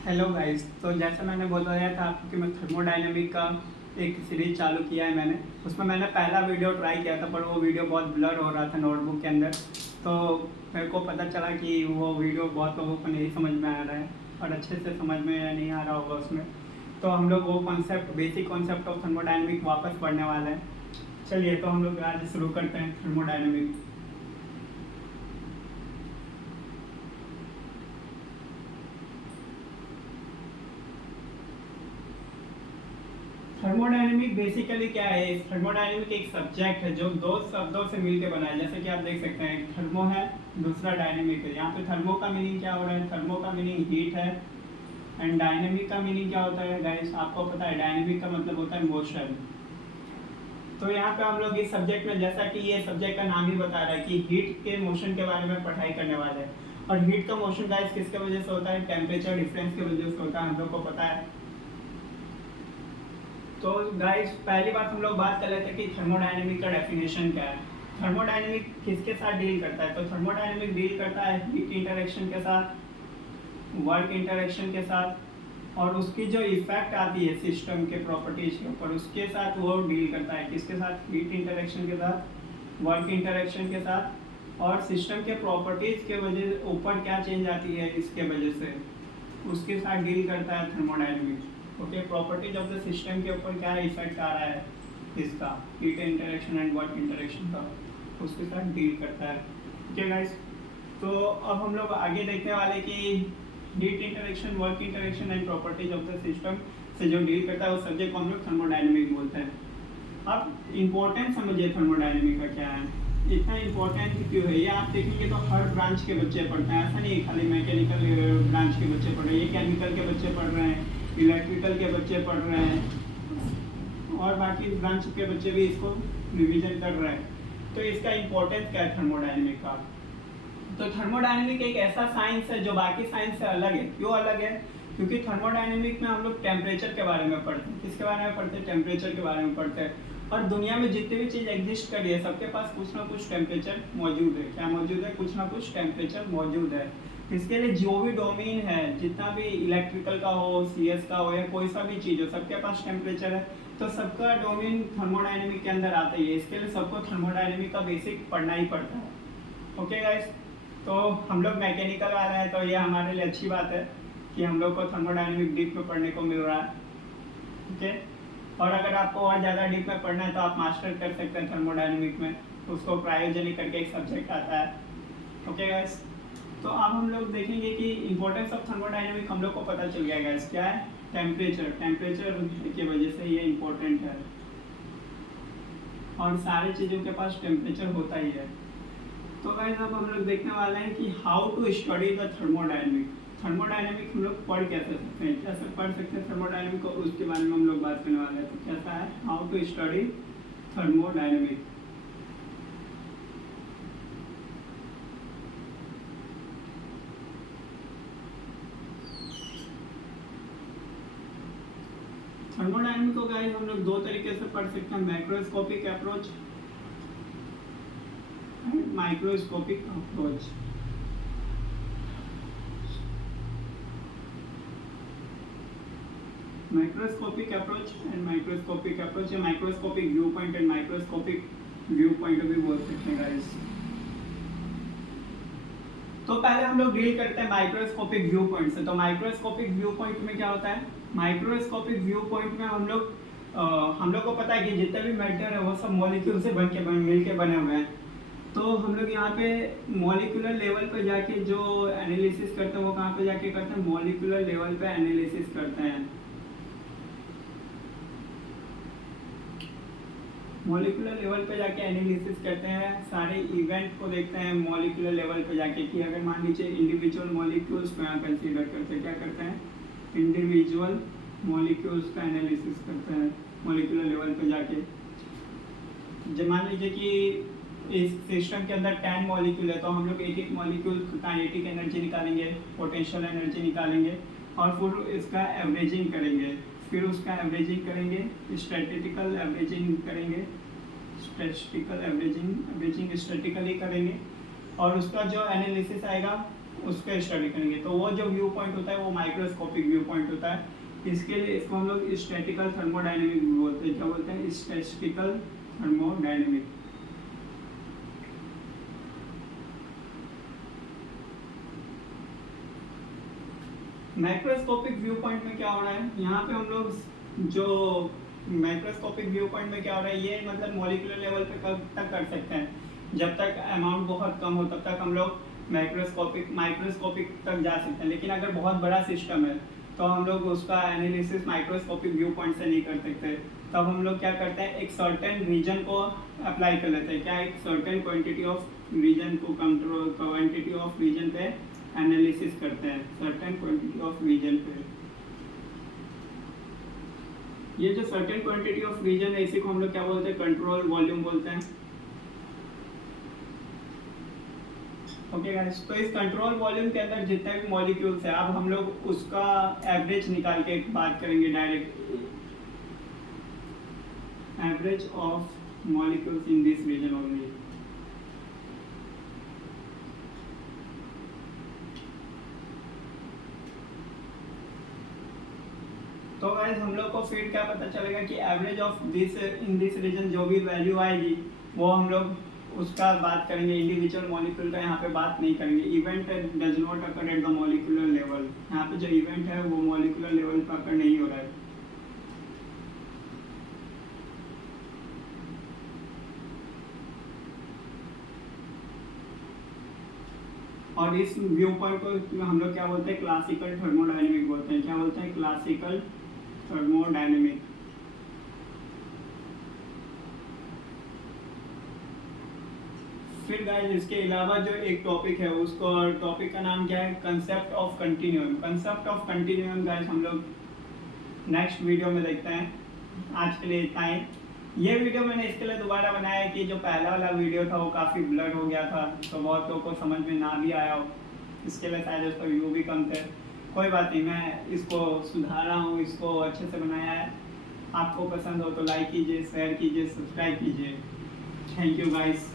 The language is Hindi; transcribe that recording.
Hello guys. तो जैसा मैंने बताया था आपको कि मैं थर्मोडायनेमिक का एक सीरीज चालू किया है मैंने। उसमें मैंने पहला वीडियो ट्राई किया था, पर वो वीडियो बहुत ब्लर हो रहा था नोटबुक के अंदर। तो मेरे को पता चला कि वो वीडियो बहुत लोगों को नहीं समझ में आ रहा है और अच्छे से समझ में नहीं आ रहा होगा उसमें। तो हम लोग वो concept, basic concept of thermodynamic वापस पढ़ने वाले हैं। चलिए, तो हम लोग आज शुरू करते हैं थर्मोडायनेमिक। थर्मोडायनेमिक बेसिकली क्या है? थर्मोडायनेमिक एक सब्जेक्ट है जो दो शब्दों से मिलकर बना है। जैसे कि आप देख सकते हैं, थर्मो है, दूसरा डायनेमिक है। यहाँ पे थर्मो का मीनिंग क्या हो रहा है? थर्मो का मीनिंग हीट है। एंड डायनेमिक का मीनिंग क्या होता है गाइस? आपको पता है, डायनेमिक का मतलब होता है मोशन। तो यहाँ पे हम लोग इस सब्जेक्ट में, जैसा कि ये सब्जेक्ट का नाम ही बता रहा है कि हीट के मोशन के बारे में पढ़ाई करने वाले हैं। और हीट का मोशन गाइस किसके वजह से होता है? टेम्परेचर डिफरेंस की वजह से होता है, हम लोग को पता है। तो गाइस, पहली बात हम लोग बात कर रहे थे कि थर्मोडायनेमिक का डेफिनेशन क्या है। थर्मोडायनेमिक किसके साथ डील करता है? तो थर्मोडायनेमिक डील करता है हीट इंटरेक्शन के साथ, वर्क इंटरेक्शन के साथ, और उसकी जो इफेक्ट आती है सिस्टम के प्रॉपर्टीज के ऊपर, उसके साथ वो डील करता है। किसके साथ? हीट इंटरेक्शन के साथ, वर्क इंटरेक्शन के साथ, और सिस्टम के प्रॉपर्टीज के वजह ऊपर क्या चेंज आती है इसके वजह से, उसके साथ डील करता है thermodynamics. Okay, properties of the system के ऊपर क्या इफेक्ट आ रहा है इसका, heat interaction and work interaction का, उसके साथ डील करता है। ठीक है गाइस, तो अब हम लोग आगे देखने वाले कि heat interaction, work interaction and properties of the system से जो डील करता है उस सब्जेक्ट को हम लोग थर्मोडायनेमिक बोलते हैं। अब इम्पोर्टेंस समझिए थर्मोडायनेमिक का क्या है, इतना इम्पोर्टेंट क्यों है। ये आप देखेंगे तो हर ब्रांच के बच्चे पढ़ते हैं, ऐसा नहीं खाली मैकेनिकल ब्रांच के बच्चे पढ़ रहे हैं, ये केमिकल के बच्चे पढ़ रहे हैं, इलेक्ट्रिकल के बच्चे पढ़ रहे हैं, और बाकी ब्रांच के बच्चे भी इसको रिवीजन कर रहे हैं। तो इसका इम्पोर्टेंस क्या है थर्मोडायनेमिक का? तो थर्मोडायनेमिक एक ऐसा साइंस है जो बाकी साइंस से अलग है। क्यों अलग है? क्योंकि थर्मोडायनेमिक में हम लोग टेम्परेचर के बारे में पढ़ते हैं। किसके बारे में पढ़ते हैं? टेम्परेचर के बारे में पढ़ते हैं। और दुनिया में जितनी भी चीज़ एग्जिस्ट कर रही है, सबके पास कुछ ना कुछ टेम्परेचर मौजूद है। क्या मौजूद है? कुछ ना कुछ टेम्परेचर मौजूद है। इसके लिए जो भी डोमेन है, जितना भी इलेक्ट्रिकल का हो, सीएस का हो, या कोई सा भी चीज़ हो, सबके पास टेम्परेचर है। तो सबका डोमेन थर्मोडायनेमिक के अंदर आता ही है। इसके लिए सबको थर्मोडायनेमिक का बेसिक पढ़ना ही पड़ता है। ओके गाइस, तो हम लोग मैकेनिकल वाले हैं, तो ये हमारे लिए अच्छी बात है कि हम लोग को थर्मोडायनेमिक डीप में पढ़ने को मिल रहा है। ठीक है, और अगर आपको और ज़्यादा डीप में पढ़ना है तो आप मास्टर कर सकते हैं थर्मोडायनेमिक में, उसको क्रायोजेनिक करके एक सब्जेक्ट आता है। ओके गाइस, तो अब हम लोग देखेंगे कि इंपॉर्टेंस ऑफ थर्मोडायनेमिक हम लोग को पता चल गया गाइस। क्या है? टेम्परेचर। टेम्परेचर की वजह से ये इम्पोर्टेंट है, और सारी चीज़ों के पास टेम्परेचर होता ही है। तो गाइस, अब हम लोग देखने वाले हैं कि how to study the thermodynamic. Thermodynamic हम लोग पढ़ कैसे सकते हैं, कैसे पढ़ सकते हैं थर्मोडायनेमिक को, उसके बारे में हम लोग बात करने वाले हैं। तो कैसा है how to study thermodynamic. Thermodynamic को गाइस हम लोग दो तरीके से पढ़ सकते हैं, macroscopic approach and microscopic approach. Microscopic approach and microscopic approach, या microscopic view point and microscopic view point भी बोल सकते हैं गाइस। तो पहले हम लोग डील करते हैं माइक्रोस्कोपिक व्यू पॉइंट से। तो माइक्रोस्कोपिक व्यू पॉइंट में क्या होता है? माइक्रोस्कोपिक व्यू पॉइंट में हम लोग को पता है कि जितने भी मैटर है वो सब मॉलिक्यूल से मिल के बने हुए हैं। तो हम लोग यहाँ पे मॉलिक्यूलर लेवल पे जाके जो एनालिसिस करते हैं वो कहाँ पे जाके करते हैं? मॉलिक्यूलर लेवल पे एनालिसिस करते हैं। मॉलिक्यूलर लेवल पे जाके एनालिसिस करते हैं, सारे इवेंट को देखते हैं मॉलिक्यूलर लेवल पे जाके, कि अगर मान लीजिए इंडिविजुअल मॉलिक्यूल्स को यहाँ कंसीडर करते हैं, क्या करते हैं? इंडिविजुअल मॉलिक्यूल्स का एनालिसिस करते हैं मॉलिक्यूलर लेवल पे जाके। जब मान लीजिए कि इस सिस्टम के अंदर 10 मॉलिक्यूल है, तो हम लोग एक एक मॉलिक्यूल काइनेटिक एनर्जी निकालेंगे, पोटेंशियल एनर्जी निकालेंगे, और फिर इसका एवरेजिंग करेंगे। फिर उसका एवरेजिंग करेंगे, स्टैटिस्टिकल एवरेजिंग करेंगे, स्टैटिस्टिकल एवरेजिंग स्टैटिकली करेंगे, और उसका जो एनालिसिस आएगा उसके स्टडी करेंगे। तो वो जो व्यू पॉइंट होता है वो माइक्रोस्कोपिक व्यू पॉइंट होता है। इसके लिए इसको हम लोग स्टैटिकल थर्मोडायनेमिक बोलते हैं। क्या बोलते हैं? Statistical thermodynamic. Microscopic view point में क्या हो रहा है, यहाँ पे हम लोग जो माइक्रोस्कोपिक व्यू पॉइंट में क्या हो रहा है, ये मतलब मॉलिक्यूलर लेवल पे कब तक कर सकते हैं, जब तक अमाउंट बहुत कम हो तब तक हम लोग माइक्रोस्कोपिक तक जा सकते हैं। लेकिन अगर बहुत बड़ा सिस्टम है तो हम लोग उसका एनालिसिस माइक्रोस्कोपिक व्यू पॉइंट से नहीं कर सकते। तब हम लोग क्या करते हैं, एक सर्टेन रीजन को अप्लाई कर लेते हैं। क्या? एक सर्टेन क्वांटिटी ऑफ रीजन को कंट्रोल, क्वांटिटी ऑफ रीजन पे एनालिसिस करते हैं, सर्टेन क्वांटिटी ऑफ रीजन पे। ये जो सर्टेन क्वांटिटी ऑफ रीजन है इसी को हम लोग क्या बोलते हैं, कंट्रोल वॉल्यूम बोलते हैं। ओके गाइस, तो इस कंट्रोल वॉल्यूम के अंदर जितने भी मॉलिक्यूल्स है, अब हम लोग उसका एवरेज निकाल के बात करेंगे direct. Average of molecules in this region only. तो गाइस हम लोग को फिर क्या पता चलेगा कि average of this in this region जो भी वैल्यू आएगी वो हम लोग उसका बात करेंगे, इंडिविजुअल मॉलिक्यूल का यहाँ पे बात नहीं करेंगे। Event does not occur at the molecular level. यहाँ पे जो इवेंट है वो मॉलिक्यूलर लेवल पर अकर नहीं हो रहा है। और इस व्यू पॉइंट को हम लोग क्या बोलते हैं, क्लासिकल थर्मोडायनेमिक बोलते हैं। क्या बोलते हैं? Classical thermodynamic. फिर गाइस इसके अलावा जो एक टॉपिक है उसको, टॉपिक का नाम क्या है, concept of continuum. Concept of continuum guys हम लोग नेक्स्ट वीडियो में देखते हैं। आज के लिए इतना ही। ये वीडियो मैंने इसके लिए दोबारा बनाया है कि जो पहला वाला वीडियो था वो काफ़ी ब्लर हो गया था, तो बहुत लोगों को समझ में ना भी आया हो, इसके लिए शायद उसका व्यू भी कम थे। कोई बात नहीं, मैं इसको सुधारा हूँ, इसको अच्छे से बनाया है। आपको पसंद हो तो लाइक कीजिए, शेयर कीजिए, सब्सक्राइब कीजिए। Thank you guys.